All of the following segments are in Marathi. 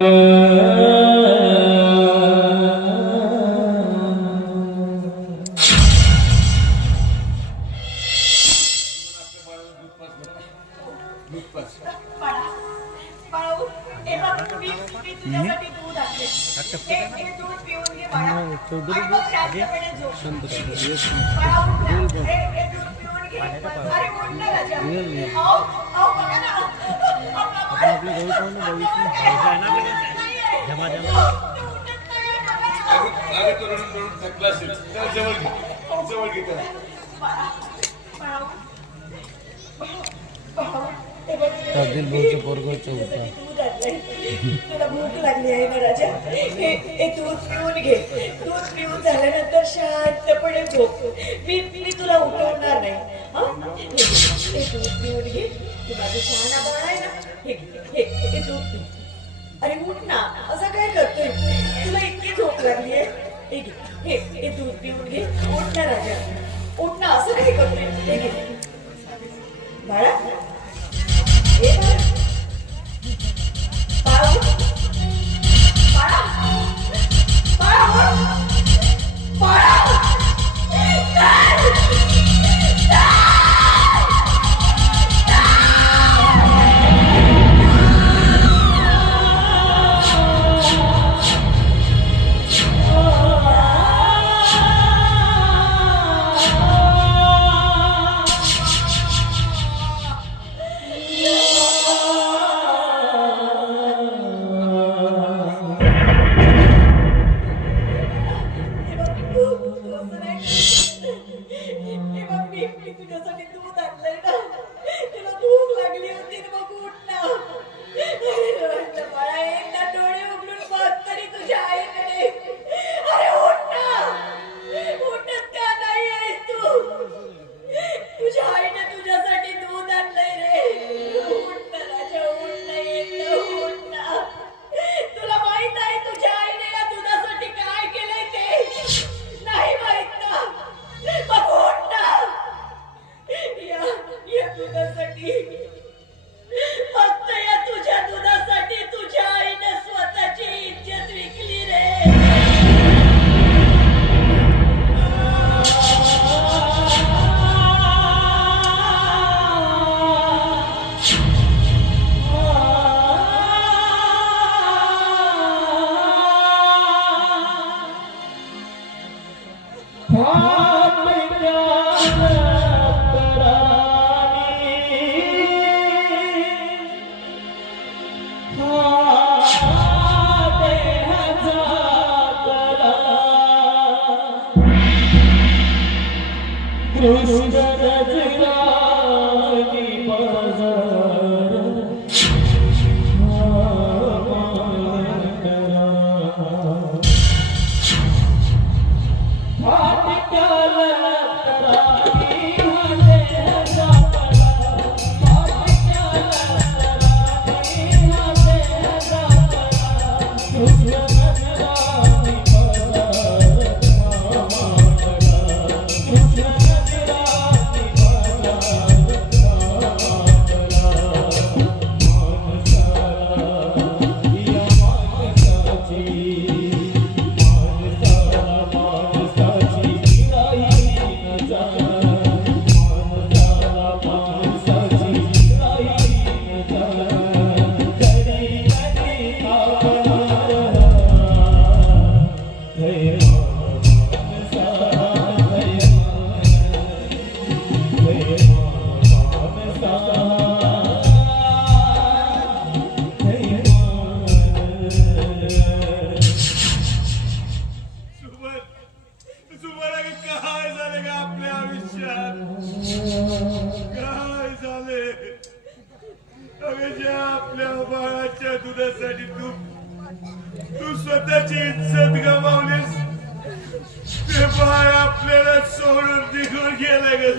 बाळा, बाळा, उठ. हे बघ, मी- मी तुझ्यासाठी दूध आणले. हे- हे दूध पिऊन घे बाळा. आणि मग शांतपणे झोप. बाळा, उठ ना. हे- हे दूध पिऊन घे. अरे, उठ ना राजा. अहो, अहो, बघा ना. आपला बाळ- नाहीये. तो उठत नाहीये, बघा ना. अरे तो रडून रडून थकला असेल त्याला जवळ घे जवळ घे त्याला बाळा, बाळा, उठ. बाळा, हे बघ. ताजील भाऊचं पोरगं चौथा तुझ्यासाठी दूध आणलंय. तुला भूक लागली आहे ना राजा हे हे दूध पिऊन घे दूध पिऊन झाल्यानंतर शांतपणे झोप मी मी तुला उठवणार नाही हं? हे हे दूध पिऊन घे तू माझं शहाणा बाळ अरे उठ ना असं काय करतोय? तुला इतकी झोप लागली आहे? हे घे हे हे दूध पिऊन घे उठ ना राजा. उठ ना असं काय करतोय? हे घे. बाळा. हे बाळा. बाळा हो. बाळा. बाळा हो. बाळा हो. तुझ्यासाठी दूध तुझ्यासाठी. 有情的最高。ज्या आपल्या बाळाच्या दुधासाठी तू तू स्वतःची इज्जत गमावलीस ते बाळ आपल्याला सोडून निघून गेलं ग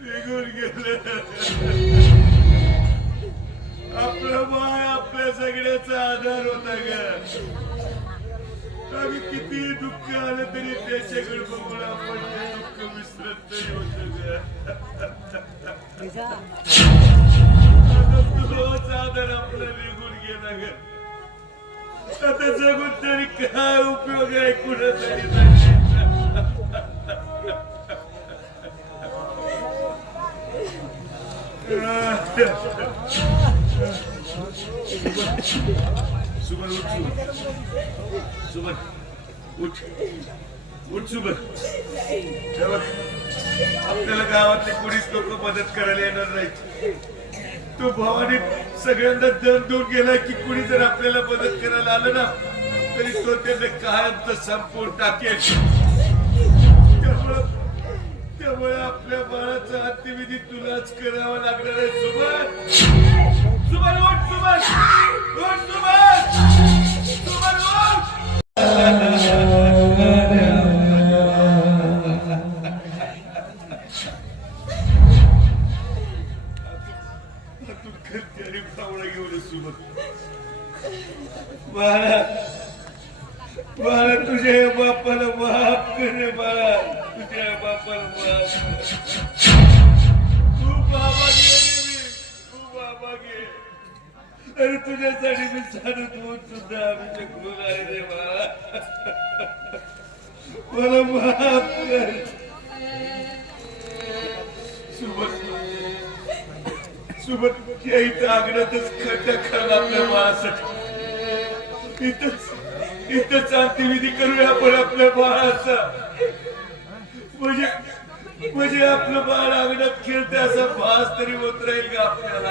निघून गेलं. आपलं बाळ आपल्या सगळ्याचा आधार होता ग. आम्ही किती दुःख आलं तरी त्याच्याकडे बघून आपण ते दुःख विसरत नाही होत आदर आपला निघून गेला ग. आता जगून तरी काय उपयोग आहे कुणासाठी जगायचा? सुमन उठ सुमन सुमन उठ। उठ सुमन आपल्याला गावातले कोणीच लोक मदत करायला येणार नाही तो भावाने सगळ्यांना दम देऊन गेलाय की कुणी जर आपल्याला मदत करायला आलं ना तरी तो त्यांना कायमच संपवून टाकेल. त्यामुळं त्यामुळे आपल्या बाळाचा अंत्यविधी तुलाच करावा लागणार आहे. सुमन सुमन उठ सुमन रे बाळा तुझ्या बापाला तू बाबा घे तू बाबा घे. अरे तुझ्यासाठी मी साधं दूध सुद्धा आम्ही चकलून आहे रे बाळा मला माफ कर. सुबत सुबत या इथं आग्रातच खड्डा खाल आपल्या बाळासाठी इथंच इथंच अंत्यविधी करूया आपण आपल्या बाळाचा. म्हणजे म्हणजे आपलं बाळ अंगणात खेळते असा भास तरी होत राहील का आपल्याला?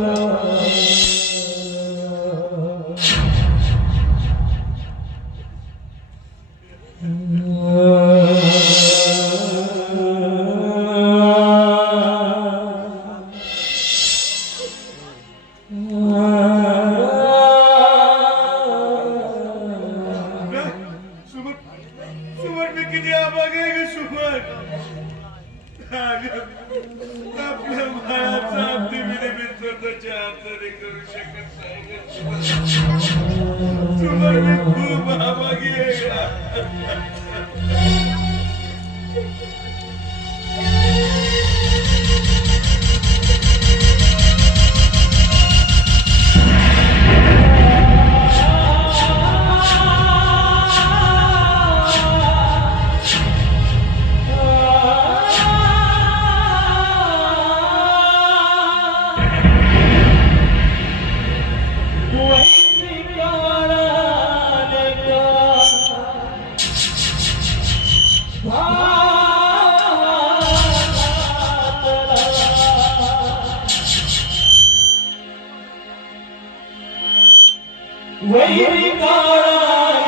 হরিদারা